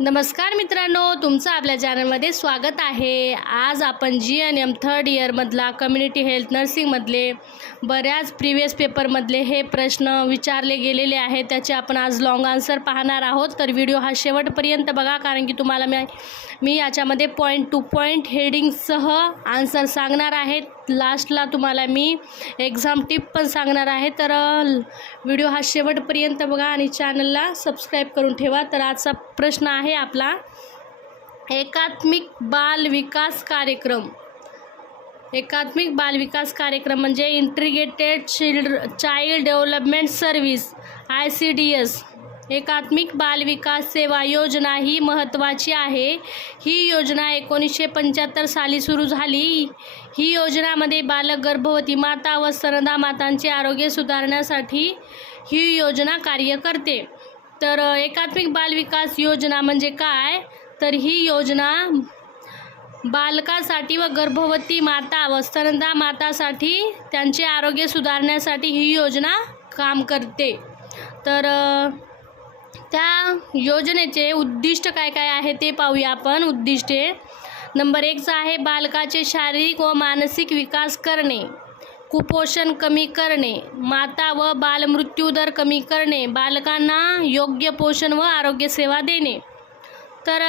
नमस्कार मित्रांनो, तुमचं आपल्या चॅनलमध्ये स्वागत आहे। आज आपण GNM थर्ड इयरमधला कम्युनिटी हेल्थ नर्सिंगमधले बऱ्याच प्रिवियस पेपरमधले हे प्रश्न विचारले गेलेले आहेत, त्याचे आपण आज लॉंग आन्सर पाहणार आहोत। तर व्हिडिओ हा शेवटपर्यंत बघा, कारण की तुम्हाला मी याच्यामध्ये पॉईंट टू पॉईंट हेडिंगसह आन्सर सांगणार आहे। लास्टला तुम्हाला मी एक्झाम टिप पण सांगणार आहे। तर व्हिडिओ हा शेवटपर्यंत बघा आणि चॅनलला सबस्क्राईब करून ठेवा। तर आजचा प्रश्न आहे आपला, एकात्मिक बाल विकास कार्यक्रम। एकात्मिक बाल विकास कार्यक्रम म्हणजे integrated child development service ICDS। एकात्मिक बाल विकास सेवा योजना ही महत्त्वाची आहे। ही योजना 1975 साली सुरू झाली। ही योजनामध्ये बालक, गर्भवती माता व स्तनदा मातांचे आरोग्य सुधारण्यासाठी ही योजना कार्य करते। तर एकात्मिक बाल विकास योजना म्हणजे काय? तर ही योजना बालकासाठी व गर्भवती माता व स्तनदा मातासाठी त्यांचे आरोग्य सुधारण्यासाठी ही योजना काम करते। तर त्या योजनेचे उद्दिष्ट काय काय आहे ते पाहूया आपण। उद्दिष्टे नंबर 1 आहे बालकाचे शारीरिक व मानसिक विकास करणे, कुपोषण कमी करणे, माता व बाल मृत्यू दर कमी करणे, बालकांना योग्य पोषण व आरोग्य सेवा देणे। तर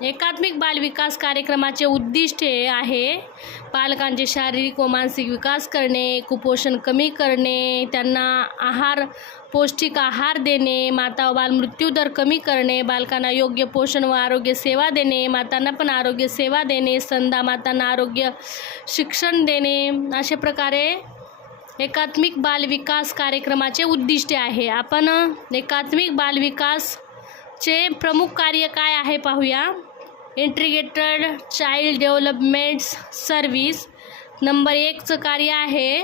एकात्मिक बाल विकास कार्यक्रमाचे उद्दिष्ट आहे बालकांचे शारीरिक व मानसिक विकास करणे, कुपोषण कमी करणे, त्यांना पौष्टिक आहार देणे, माता व बाल मृत्यू दर कमी करणे, बालकांना योग्य पोषण व आरोग्य सेवा देणे, मातांना पण आरोग्य सेवा देणे, स्तनदा मातांना आरोग्य शिक्षण देणे। अशा प्रकारे एकात्मिक बाल विकास कार्यक्रमाचे उद्दिष्ट आहे। आपण एकात्मिक बाल विकासचे प्रमुख कार्य काय आहे पाहूया। Integrated child development service number 1चं कार्य आहे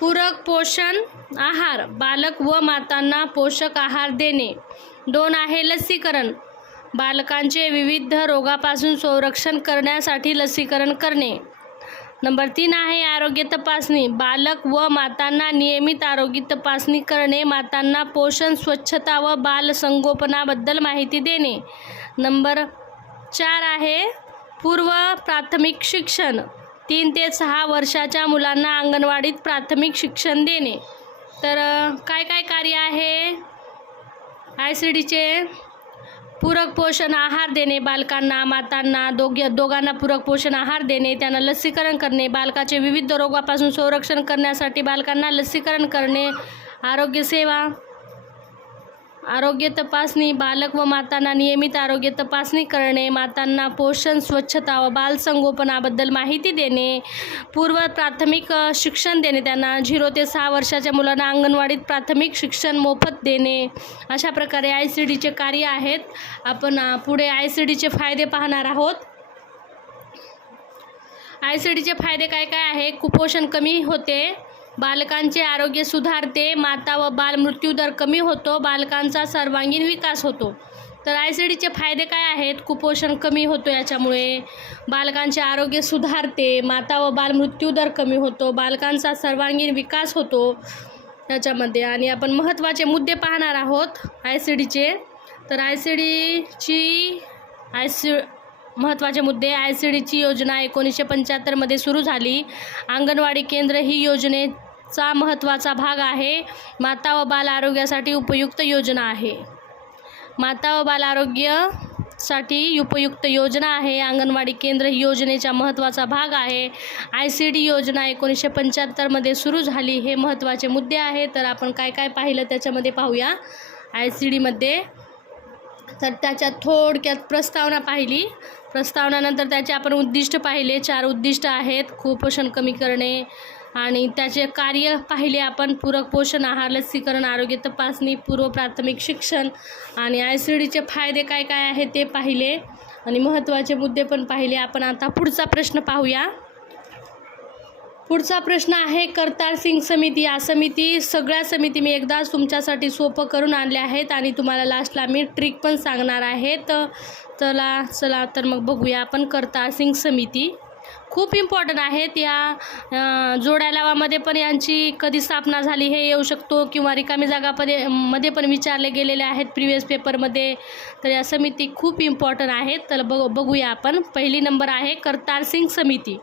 पूरक पोषण आहार, बालक व मातांना पोषक आहार देणे। 2 आहे लसीकरण, बालकांचे विविध रोगापासून संरक्षण करण्यासाठी लसीकरण करणे। नंबर 3 आहे आरोग्य तपासणी, बालक व मातांना नियमित आरोग्य तपासणी करणे, मातांना पोषण, स्वच्छता व बाल संगोपनाबद्दल माहिती देणे। नंबर 4 आहे पूर्व प्राथमिक शिक्षण, 3 ते 6 वर्षाच्या मुलांना अंगणवाडीत प्राथमिक शिक्षण देणे। तर काय काय कार्य आहे ICDचे? पूरक पोषण आहार देणे, बालकांना मातांना दोघांना पूरक पोषण आहार देणे, त्यांना लसीकरण करणे, बालकाचे विविध रोगापासून संरक्षण करण्यासाठी बालकांना लसीकरण करणे, आरोग्य सेवा, आरोग्य तपासणी, बालक व मातांना नियमित आरोग्य तपासणी करणे, मातांना पोषण, स्वच्छता व बालसंगोपनाबद्दल माहिती देणे, पूर्व प्राथमिक शिक्षण देणे, त्यांना 0 ते 6 वर्षाच्या मुलांना अंगणवाडीत प्राथमिक शिक्षण मोफत देणे। अशा प्रकारे ICDचे कार्य आहेत। आपण पुढे ICDचे फायदे पाहणार आहोत। ICDचे फायदे काय काय आहे? कुपोषण कमी होते, बालकांचे आरोग्य सुधारते, माता व बाल मृत्यू दर कमी होतो, बालकांचा सर्वांगीण विकास होतो। तर ICDचे फायदे काय आहेत? कुपोषण कमी होतो, याच्यामुळे बालकांचे आरोग्य सुधारते, माता व बाल मृत्यू दर कमी होतो, बालकांचा सर्वांगीण विकास होतो त्याच्यामध्ये। आणि आपण महत्त्वाचे मुद्दे पाहणार आहोत ICDचे। तर महत्त्वाचे मुद्दे, ICDची योजना 1975 मध्ये सुरू झाली। अंगणवाडी केंद्र ही योजनेचा महत्त्वाचा भाग आहे। माता व बाल आरोग्यासाठी उपयुक्त योजना आहे। माता व बाल आरोग्यासाठी उपयुक्त योजना आहे। अंगणवाडी केंद्र ही योजनेचा महत्त्वाचा भाग आहे। ICD योजना 1975 मध्ये सुरू झाली, हे महत्त्वाचे मुद्दे आहेत। तर आपण काय काय पाहिलं त्याच्यामध्ये पाहूया ICDमध्ये। तर त्याच्यात थोडक्यात प्रस्तावना पाहिली, प्रस्तावनानंतर त्याचे आपण उद्दिष्ट पाहिले। 4 उद्दिष्ट आहेत, कुपोषण कमी करणे, आणि त्याचे कार्य पाहिले आपण, पूरक पोषण आहार, लसीकरण, आरोग्य तपासणी, पूर्व प्राथमिक शिक्षण, आणि ICDचे फायदे काय काय आहेत ते पाहिले, आणि महत्त्वाचे मुद्दे पण पाहिले। आपण आता पुढचा प्रश्न पाहूया। पुढचा प्रश्न आहे करतार सिंग समिती। या सगळ्या समिती मी एकदाच तुमच्यासाठी सोपं करून आणल्या आहेत, आणि तुम्हाला लास्टला मी ट्रिक पण सांगणार आहे। तर चला तर मग बघूया आपण करतार सिंग समिती। खूप इम्पॉर्टंट आहेत. या जोड्या लावामध्ये पण यांची कधी स्थापना झाली हे येऊ शकतो, किंवा रिकामी मध्ये पण विचारले गेलेले आहेत प्रिव्हियस पेपरमध्ये. तर या समिती खूप इम्पॉर्टंट आहेत. तर बघूया आपण. पहिली नंबर आहे करतार सिंग समिती.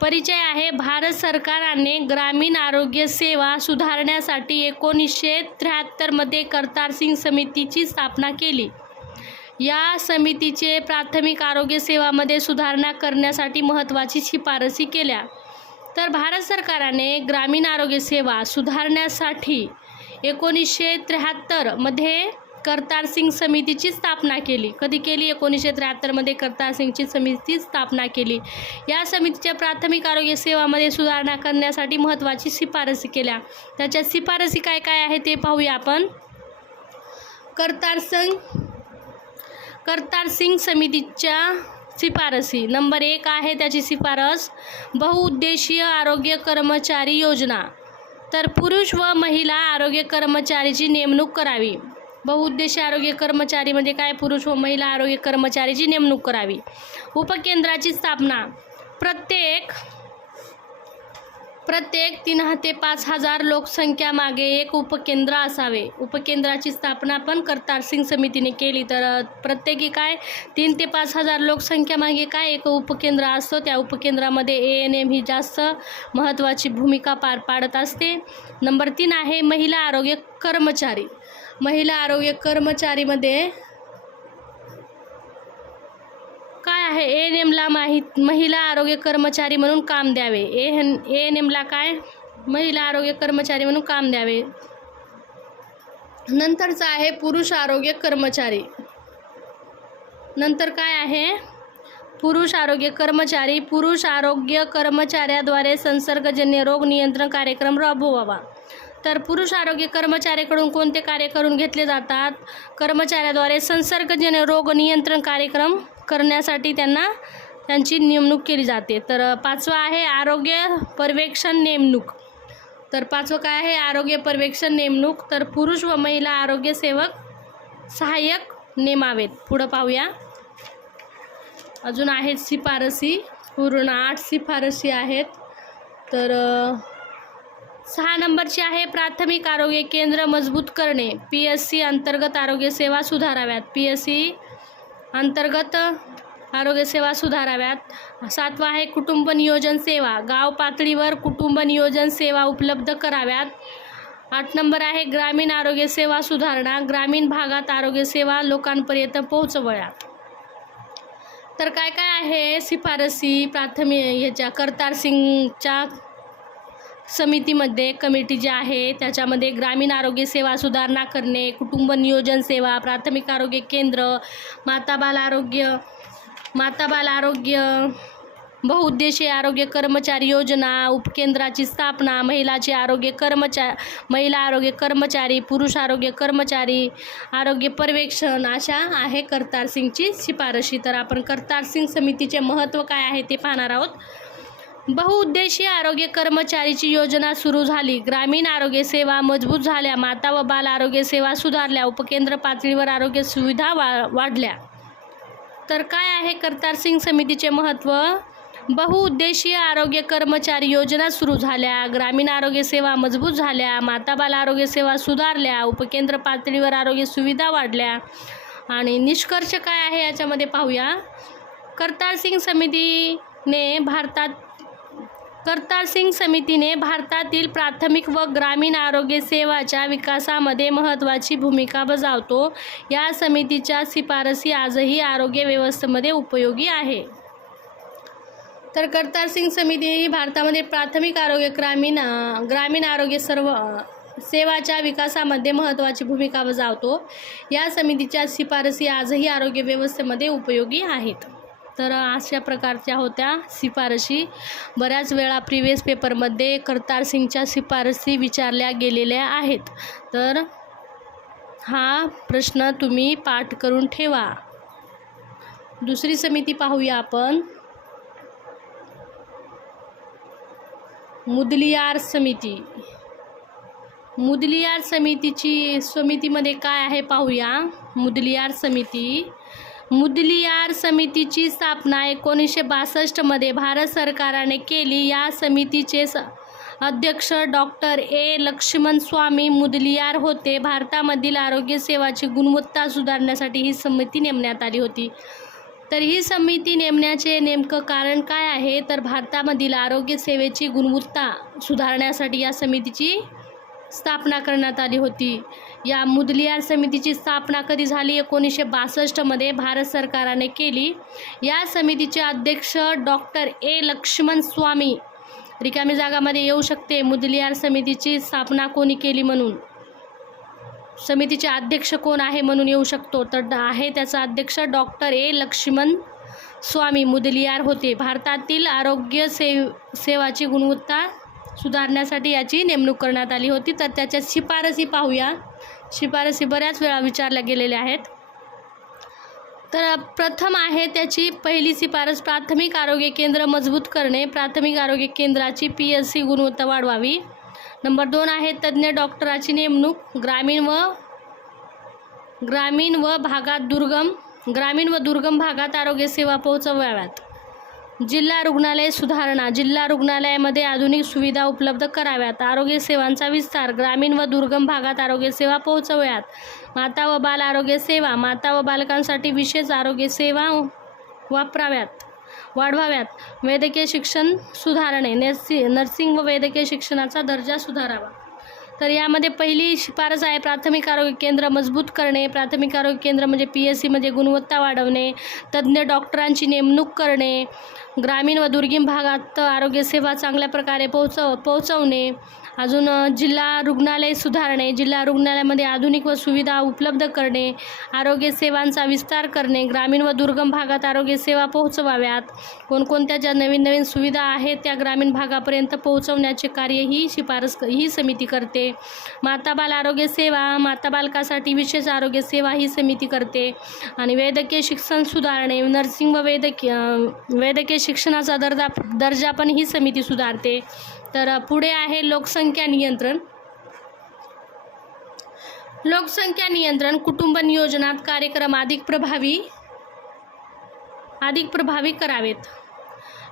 परिचय आहे. भारत सरकारने ग्रामीण आरोग्य सेवा सुधारण्यासाठी 1973 करतार सिंग समितीची स्थापना केली. या समितीचे प्राथमिक आरोग्य सेवामध्ये सुधारणा करण्यासाठी महत्त्वाची शिफारसी केल्या. तर भारत सरकारने ग्रामीण आरोग्य सेवा सुधारण्यासाठी 1973 करतार सिंग समितीची स्थापना केली. कधी केली? 1973 करतार सिंगची समिती स्थापना केली. या समितीच्या प्राथमिक आरोग्य सेवामध्ये सुधारणा करण्यासाठी महत्त्वाची शिफारसी केल्या. त्याच्या शिफारसी काय काय आहे ते पाहूया आपण. करतार सिंग समितीच्या शिफारसी. नंबर 1 आहे त्याची शिफारस, बहुउद्देशीय आरोग्य कर्मचारी योजना. तर पुरुष व महिला आरोग्य कर्मचारीची नेमणूक करावी. बहुउद्देशीय आरोग्य कर्मचारी म्हणजे काय? पुरुष व महिला आरोग्य कर्मचारीची नेमणूक करावी. उपकेंद्राची स्थापना. प्रत्येक 3 ते 5 हजार लोकसंख्या मागे एक उपकेंद्र असावे. उपकेंद्राची स्थापना पण करतार सिंग समितीने केली. तर प्रत्येकी काय 3 ते 5 हजार लोकसंख्या मागे काय एक उपकेंद्र असतो. त्या उपकेंद्रामध्ये ANM ही जास्त महत्त्वाची भूमिका पार पाडत असते. नंबर 3 आहे महिला आरोग्य कर्मचारी. महिला आरोग्य कर्मचारीमध्ये काय आहे? ANMला महिला आरोग्य कर्मचारी म्हणून काम द्यावे. ANMला काय? महिला आरोग्य कर्मचारी म्हणून काम द्यावे. नंतरचा आहे पुरुष आरोग्य कर्मचारी. नंतर काय आहे? पुरुष आरोग्य कर्मचारी. पुरुष आरोग्य कर्मचाऱ्याद्वारे संसर्गजन्य रोग नियंत्रण कार्यक्रम राबवावा. तर पुरुष आरोग्य कर्मचाऱ्याकडून कोणते कार्य करून घेतले जातात? कर्मचाऱ्याद्वारे संसर्गजन्य रोग नियंत्रण कार्यक्रम करण्यासाठी त्यांची नेमणूक केली जाते. तर 5वा आहे आरोग्य पर्यवेक्षण नेमणूक. तर 5वं काय आहे? आरोग्य पर्यवेक्षण नेमणूक. तर पुरुष व महिला आरोग्य सेवक सहाय्यक नेमावेत. पुढं पाहूया. अजून आहेत शिफारसी. पूर्ण 8 शिफारसी आहेत. तर 6 नंबरची आहे प्राथमिक आरोग्य केंद्र मजबूत करणे. PSC अंतर्गत आरोग्य सेवा सुधाराव्यात. PSC अंतर्गत आरोग्य सेवा सुधाराव्यात. 7वा आहे कुटुंब नियोजन सेवा. गाव पातळीवर कुटुंब नियोजन सेवा उपलब्ध कराव्यात. 8 नंबर आहे ग्रामीण आरोग्य सेवा सुधारणा. ग्रामीण भागात आरोग्य सेवा लोकांपर्यंत पोहोचवाव्यात. तर काय काय आहे शिफारसी ह्याच्या करतार सिंगच्या समितीमध्ये? कमिटी जी आहे त्याच्यामध्ये ग्रामीण आरोग्य सेवा सुधारणा करणे, कुटुंब नियोजन सेवा, प्राथमिक आरोग्य केंद्र, माता बाल आरोग्य, बहुउद्देशीय आरोग्य कर्मचारी योजना, उपकेंद्राची स्थापना, महिला आरोग्य कर्मचारी, पुरुष आरोग्य कर्मचारी, आरोग्य पर्यवेक्षण, अशा आहे करतार सिंगची शिफारशी. तर आपण करतार सिंग समितीचे महत्त्व काय आहे ते पाहणार आहोत. बहुउद्देशीय आरोग्य कर्मचारीची योजना सुरू झाली. ग्रामीण आरोग्य सेवा मजबूत झाल्या. माता व बाल आरोग्य सेवा सुधारल्या. उपकेंद्र पातळीवर आरोग्य सुविधा वाढल्या. तर काय आहे करतार सिंग समितीचे महत्त्व? बहुउद्देशीय आरोग्य कर्मचारी योजना सुरू झाल्या. ग्रामीण आरोग्य सेवा मजबूत झाल्या. माता बाल आरोग्य सेवा सुधारल्या. उपकेंद्र पातळीवर आरोग्य सुविधा वाढल्या. आणि निष्कर्ष काय आहे याच्यामध्ये पाहूया. करतार सिंग समितीने भारतातील प्राथमिक व ग्रामीण आरोग्य सेवाच्या विकासामध्ये महत्त्वाची भूमिका बजावतो. या समितीच्या शिफारसी आजही आरोग्य व्यवस्थेमध्ये उपयोगी आहे. तर करतार सिंग समिती ही भारतामध्ये प्राथमिक आरोग्य ग्रामीण आरोग्य सेवाच्या विकासामध्ये महत्त्वाची भूमिका बजावतो. या समितीच्या शिफारसी आजही आरोग्य व्यवस्थेमध्ये उपयोगी आहेत. तर अशा प्रकारच्या होत्या शिफारशी. बऱ्याच वेळा प्रिव्हियस पेपरमध्ये करतार सिंगच्या शिफारसी विचारल्या गेलेल्या आहेत. तर हा प्रश्न तुम्ही पाठ करून ठेवा. दुसरी समिती पाहूया आपण. मुदलियार समिती. मुदलियार समितीमध्ये काय आहे पाहूया. मुदलियार समिती मुदलियार समितीची स्थापना 1962 भारत सरकारने केली. या समितीचे अध्यक्ष डॉक्टर ए लक्ष्मण स्वामी मुदलियार होते. भारतामधील आरोग्य सेवाची गुणवत्ता सुधारण्यासाठी ही समिती नेमण्यात आली होती. तर ही समिती नेमण्याचे नेमकं कारण काय आहे, तर भारतामधील आरोग्य सेवेची गुणवत्ता सुधारण्यासाठी या समितीची स्थापना करण्यात आली होती. या मुदलियार समितीची स्थापना कधी झाली? 1962 भारत सरकारने केली. या समितीचे अध्यक्ष डॉक्टर ए लक्ष्मण स्वामी. रिकामी जागामध्ये येऊ शकते मुदलियार समितीची स्थापना कोणी केली म्हणून, समितीचे अध्यक्ष कोण आहे म्हणून येऊ शकतो. तर आहे त्याचा अध्यक्ष डॉक्टर ए लक्ष्मण स्वामी मुदलियार होते. भारतातील आरोग्य सेवाची गुणवत्ता सुधारण्यासाठी याची नेमणूक करण्यात आली होती. तर त्याच्या शिफारसी पाहूया. शिफारसी बऱ्याच वेळा विचारल्या गेलेल्या आहेत. तर प्रथम आहे त्याची पहिली शिफारस, प्राथमिक आरोग्य केंद्र मजबूत करणे. प्राथमिक आरोग्य केंद्राची PSC गुणवत्ता वाढवावी. नंबर 2 आहे तज्ज्ञ डॉक्टराची नेमणूक. ग्रामीण व दुर्गम भागात आरोग्य सेवा पोहोचवाव्यात. जिल्हा रुग्णालय सुधारणा. जिल्हा रुग्णालयामध्ये आधुनिक सुविधा उपलब्ध कराव्यात. आरोग्य सेवांचा विस्तार. ग्रामीण व दुर्गम भागात आरोग्य सेवा पोहोचवाव्यात. माता व बाल आरोग्य सेवा. माता व बालकांसाठी विशेष आरोग्य सेवा वाढवाव्यात. वैद्यकीय शिक्षण सुधारणे. नर्सिंग व वैद्यकीय शिक्षणाचा दर्जा सुधारावा. तर यामध्ये पहिली शिफारस आहे प्राथमिक आरोग्य केंद्र मजबूत करणे. प्राथमिक आरोग्य केंद्र म्हणजे PSC म्हणजे गुणवत्ता वाढवणे. तज्ज्ञ डॉक्टरांची नेमणूक करणे. ग्रामीण व दुर्गम भागात आरोग्य सेवा चांगल्या प्रकारे पोहोचवणे. अजून जिल्हा रुग्णालय सुधारणे. जिल्हा रुग्णालयामध्ये आधुनिक व सुविधा उपलब्ध करणे. आरोग्य सेवांचा विस्तार करणे. ग्रामीण व दुर्गम भागात आरोग्य सेवा पोहोचवाव्यात. कोणकोणत्या ज्या नवीन सुविधा आहेत त्या ग्रामीण भागापर्यंत पोहोचवण्याचे कार्य ही समिती करते. माता बाल आरोग्य सेवा. माता बालकासाठी विशेष आरोग्य सेवा ही समिती करते. आणि वैद्यकीय शिक्षण सुधारणे. नर्सिंग व वैद्यकीय शिक्षणाचा दर्जा पण ही समिती सुधारते. तर पुढे आहे लोकसंख्या नियंत्रण. लोकसंख्या नियंत्रण कुटुंब नियोजनात कार्यक्रम अधिक प्रभावी करावेत.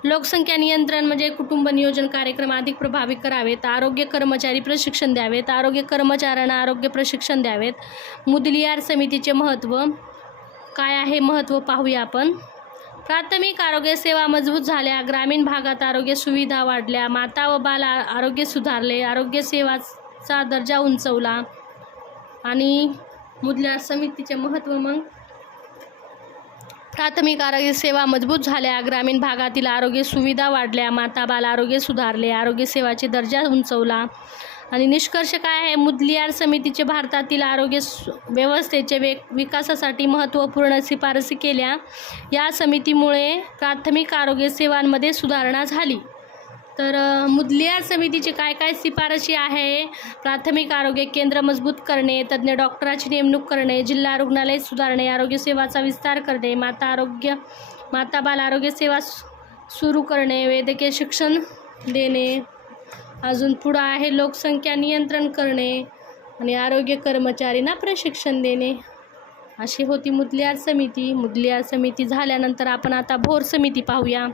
लोकसंख्या नियंत्रण म्हणजे कुटुंब नियोजन कार्यक्रम अधिक प्रभावी करावेत. आरोग्य कर्मचारी प्रशिक्षण द्यावेत. आरोग्य कर्मचाऱ्यांना आरोग्य प्रशिक्षण द्यावेत. मुदलियार समितीचे महत्त्व काय आहे, महत्त्व पाहूया आपण. प्राथमिक आरोग्य सेवा मजबूत झाल्या. ग्रामीण भागात आरोग्य सुविधा वाढल्या. माता व बाल आरोग्य सुधारले. आरोग्य सेवाचा दर्जा उंचवला. आणि मुदलियार समितीचे महत्त्व मग प्राथमिक आरोग्य सेवा मजबूत झाल्या. ग्रामीण भागातील आरोग्य सुविधा वाढल्या. माता बाल आरोग्य सुधारले. आरोग्य सेवाचे दर्जा उंचवला. आणि निष्कर्ष काय आहे, मुदलियार समितीचे भारतातील आरोग्य व्यवस्थेचे विकासासाठी महत्त्वपूर्ण शिफारसी केल्या. या समितीमुळे प्राथमिक आरोग्य सेवांमध्ये सुधारणा झाली. तर मुदलियार समितीचे काय काय शिफारसी आहे, प्राथमिक आरोग्य केंद्र मजबूत करणे, तज्ज्ञ डॉक्टराची नेमणूक करणे, जिल्हा रुग्णालय सुधारणे, आरोग्य सेवाचा विस्तार करणे, माता बाल आरोग्य सेवा सुरू करणे, वैद्यकीय शिक्षण देणे, अजून पुढं आहे लोकसंख्या नियंत्रण करणे आणि आरोग्य कर्मचाऱ्यांना प्रशिक्षण देणे. अशी होती मुदलियार समिती. मुदलियार समिती झाल्यानंतर आपण आता भोर समिती पाहूया.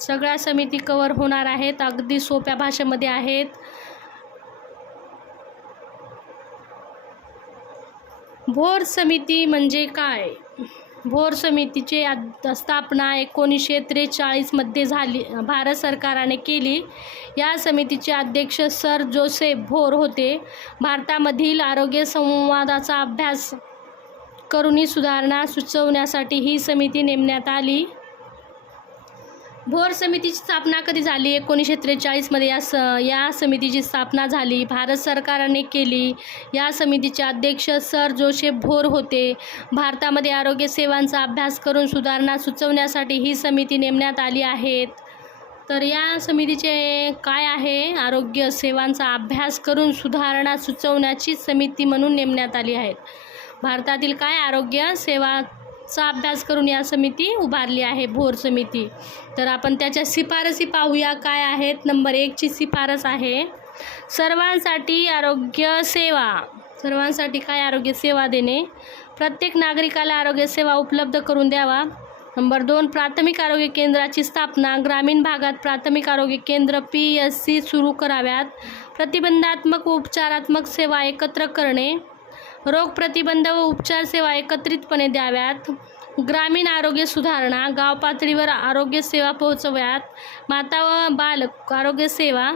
सगळ्या समिती कवर होणार आहेत, अगदी सोप्या भाषेमध्ये आहेत. भोर समिती म्हणजे काय? भोर समितीची स्थापना 1943 मध्ये झाली, भारत सरकारने केली. या समितीचे अध्यक्ष सर जोसेफ भोर होते. भारतामधील आरोग्य संवादाचा अभ्यास करून सुधारणा सुचवण्यासाठी ही समिती नेमण्यात आली. भोर समितीची स्थापना कधी झाली? 1943 मध्ये या समितीची स्थापना झाली. भारत सरकारने केली. या समितीचे अध्यक्ष सर जोसेफ भोर होते. भारतामध्ये आरोग्य सेवांचा अभ्यास करून सुधारणा सुचवण्यासाठी ही समिती नेमण्यात आली आहेत. तर या समितीचे काय आहे, आरोग्य सेवांचा अभ्यास करून सुधारणा सुचवण्याची समिती म्हणून नेमण्यात आली आहेत. भारतातील काय आरोग्य सेवाचा अभ्यास करून या समिती उभारली आहे, भोर समिती. तर आपण त्याच्या शिफारसी पाहूया काय आहेत. नंबर 1 ची शिफारस आहे सर्वांसाठी आरोग्य सेवा. सर्वांसाठी काय आरोग्य सेवा देणे, प्रत्येक नागरिकाला आरोग्य सेवा उपलब्ध करून द्यावा. नंबर 2, प्राथमिक आरोग्य केंद्राची स्थापना, ग्रामीण भागात प्राथमिक आरोग्य केंद्र PSC सुरू कराव्यात. प्रतिबंधात्मक व उपचारात्मक सेवा एकत्र करणे, रोग प्रतिबंध व उपचार सेवा एकत्रितपणे द्याव्यात. ग्रामीण आरोग्य सुधारणा, गाव पातळीवर आरोग्य सेवा पोहोचव्यात. माता व बाल आरोग्य सेवा,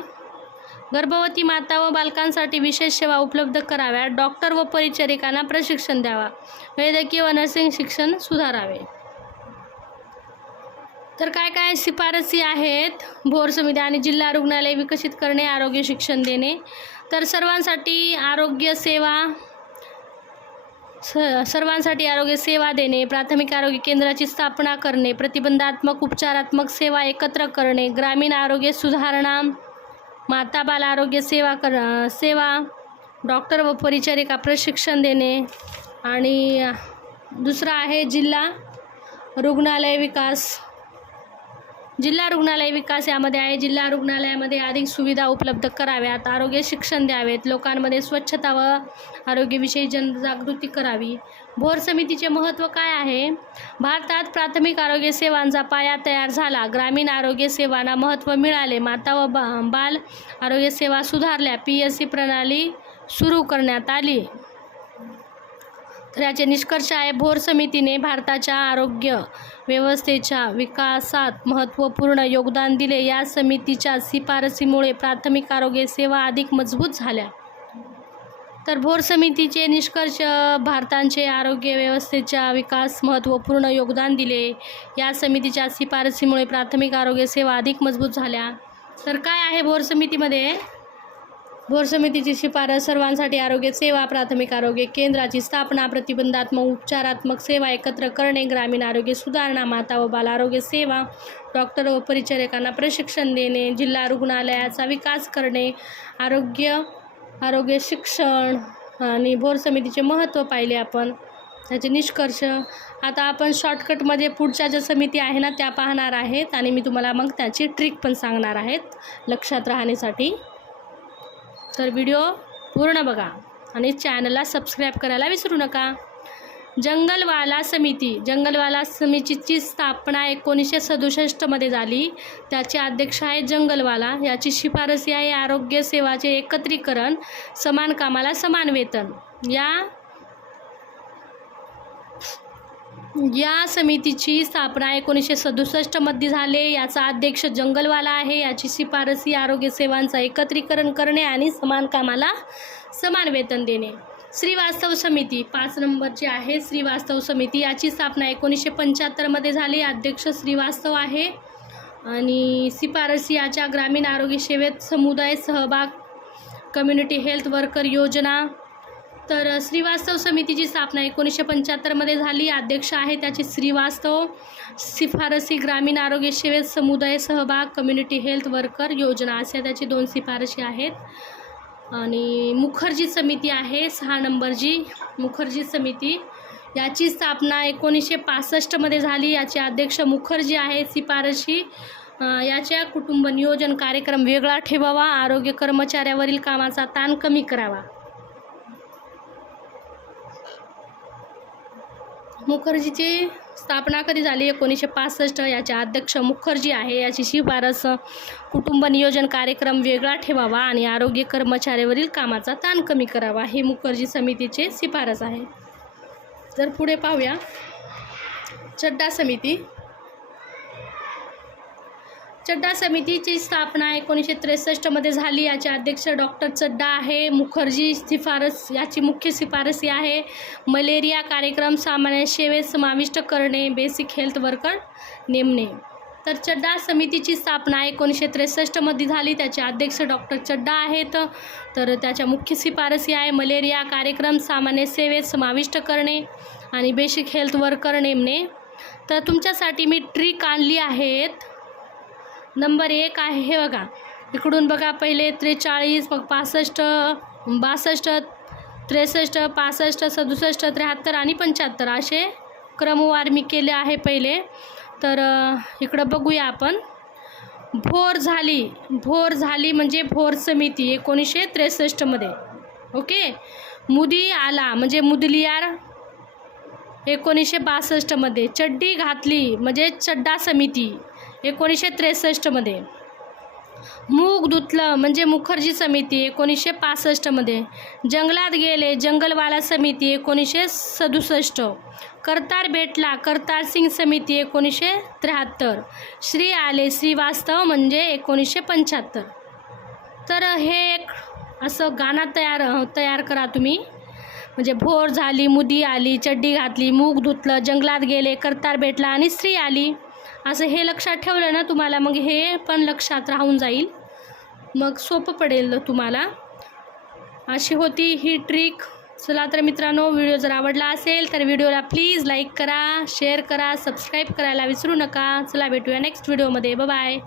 गर्भवती माता व बालकांसाठी विशेष सेवा उपलब्ध कराव्यात. डॉक्टर व परिचारिकांना प्रशिक्षण द्यावा. वैद्यकीय व नर्सिंग शिक्षण सुधारावे. तर काय काय शिफारसी आहेत भोर समिती आणि जिल्हा रुग्णालय विकसित करणे, आरोग्य शिक्षण देणे. तर सर्वांसाठी आरोग्य सेवा देणे, प्राथमिक आरोग्य केंद्राची स्थापना करणे, प्रतिबंधात्मक उपचारात्मक सेवा एकत्र करणे, ग्रामीण आरोग्य सुधारणा, माता बाल आरोग्य सेवा, डॉक्टर व परिचारिका प्रशिक्षण देणे. आणि दुसरा आहे जिल्हा रुग्णालय विकास यामध्ये आहे. जिल्हा रुग्णालयामध्ये अधिक सुविधा उपलब्ध कराव्यात, आरोग्य शिक्षण द्यावेत, लोकांमध्ये स्वच्छता व आरोग्याविषयी जनजागृती करावी. भोर समितीचे महत्त्व काय आहे? भारतात प्राथमिक आरोग्य सेवांचा पाया तयार झाला, ग्रामीण आरोग्य सेवांना महत्त्व मिळाले, माता व बाल आरोग्य सेवा सुधारल्या, PSC प्रणाली सुरू करण्यात आली. तर याचे निष्कर्ष आहे, भोर समितीने भारताच्या आरोग्य व्यवस्थेच्या विकासात महत्त्वपूर्ण योगदान दिले. या समितीच्या शिफारसीमुळे प्राथमिक आरोग्य सेवा अधिक मजबूत झाल्या. तर भोर समितीचे निष्कर्ष: भारताचे आरोग्य व्यवस्थेच्या विकास महत्त्वपूर्ण योगदान दिले. या समितीच्या शिफारसीमुळे प्राथमिक आरोग्य सेवा अधिक मजबूत झाल्या. तर काय आहे भोर समितीमध्ये? भोर समितीची शिफारस: सर्वांसाठी आरोग्य सेवा, प्राथमिक आरोग्य केंद्राची स्थापना, प्रतिबंधात्मक उपचारात्मक सेवा एकत्र करणे, ग्रामीण आरोग्य सुधारणा, माता व बाल आरोग्य सेवा, डॉक्टर व परिचारिकांना प्रशिक्षण देणे, जिल्हा रुग्णालयाचा विकास करणे, आरोग्य शिक्षण. आणि भोर समितीचे महत्त्व पाहिले आपण, त्याचे निष्कर्ष. आता आपण शॉर्टकटमध्ये पुढच्या ज्या समिती आहे ना त्या पाहणार आहेत आणि मी तुम्हाला मग त्याची ट्रिक पण सांगणार आहेत लक्षात राहण्यासाठी. तर व्हिडिओ पूर्ण बघा आणि चॅनलला सबस्क्राईब करायला विसरू नका. जंगलवाला समितीची स्थापना 1967 मध्ये झाली. त्याचे अध्यक्ष आहेत जंगलवाला. याची शिफारसी आहे आरोग्य सेवाचे एकत्रीकरण, समान कामाला समान वेतन. या समितीची स्थापना 1967 मध्ये झाले. याचा अध्यक्ष जंगलवाला आहे. याची शिफारसी आरोग्य सेवांचा एकत्रीकरण करणे आणि समान कामाला समान वेतन देणे. श्रीवास्तव समिती 5 नंबरची आहे. श्रीवास्तव समिती याची स्थापना 1975 मध्ये झाली. अध्यक्ष श्रीवास्तव आहे आणि शिफारसी याच्या ग्रामीण आरोग्य सेवेत समुदाय सहभाग, कम्युनिटी हेल्थ वर्कर योजना. तर श्रीवास्तव समितीची स्थापना 1975 मध्ये झाली. अध्यक्ष आहे त्याचे श्रीवास्तव. शिफारसी ग्रामीण आरोग्य सेवेत समुदाय सहभाग, कम्युनिटी हेल्थ वर्कर योजना अशा त्याची 2 शिफारशी आहेत. आणि मुखर्जी समिती आहे 6 नंबरची. मुखर्जी समिती याची स्थापना 1965 मध्ये झाली. याचे अध्यक्ष मुखर्जी आहे. शिफारशी याच्या कुटुंब नियोजन कार्यक्रम वेगळा ठेवावा, आरोग्य कर्मचाऱ्यावरील कामाचा ताण कमी करावा. मुखर्जीची स्थापना कधी झाली? 1965. याचे अध्यक्ष मुखर्जी आहे. याची शिफारस कुटुंब नियोजन कार्यक्रम वेगळा ठेवावा आणि आरोग्य कर्मचाऱ्यावरील कामाचा ताण कमी करावा. हे मुखर्जी समितीचे शिफारस आहे. तर पुढे पाहूया चड्डा समिती. चड्डा समितीची स्थापना 1963 मध्ये झाली. याचे अध्यक्ष डॉक्टर चड्डा आहे. मुखर्जी याची मुख्य शिफारसी आहे मलेरिया कार्यक्रम सामान्य सेवेत समाविष्ट करणे, बेसिक हेल्थ वर्कर नेमणे. तर चड्डा समितीची स्थापना 1963 मध्ये झाली. त्याचे अध्यक्ष डॉक्टर चड्डा आहेत. तर त्याच्या मुख्य शिफारसी आहे मलेरिया कार्यक्रम सामान्य सेवेत समाविष्ट करणे आणि बेसिक हेल्थ वर्कर नेमणे. तर तुमच्यासाठी मी ट्रिक आणली आहेत. नंबर 1 आहे हे बघा, इकडून बघा पहिले 43, मग 65, 62, 63, 65, 67, 73 आणि 75 असे क्रमवार मी केले आहे पहिले. तर इकडं बघूया आपण. भोर झाली म्हणजे भोर समिती 1963 मध्ये. ओके, मुदी आला म्हणजे मुदलियार 1962मध्ये, चड्डी घातली म्हणजे चड्डा समिती 1963मध्ये, मूग धुतलं म्हणजे मुखर्जी समिती 1965मध्ये, जंगलात गेले जंगलवाला समिती 1967, करतार भेटला करतार सिंग समिती 1973, श्री आले श्रीवास्तव म्हणजे 1975. तर हे एक असं गाणं तयार करा तुम्ही. म्हणजे भोर झाली मुदी आली, चड्डी घातली, मूग धुतलं, जंगलात गेले, करतार भेटला आणि स्त्री आली. असं हे लक्षात ठेवलं ना तुम्हाला, मग हे पण लक्षात राहून जाईल, मग सोपं पडेल तुम्हाला. अशी होती ही ट्रिक. चला तर मित्रांनो, व्हिडिओ जर आवडला असेल तर व्हिडिओला प्लीज लाईक करा, शेअर करा, सबस्क्राईब करायला विसरू नका. चला भेटूया नेक्स्ट व्हिडिओमध्ये. बाय.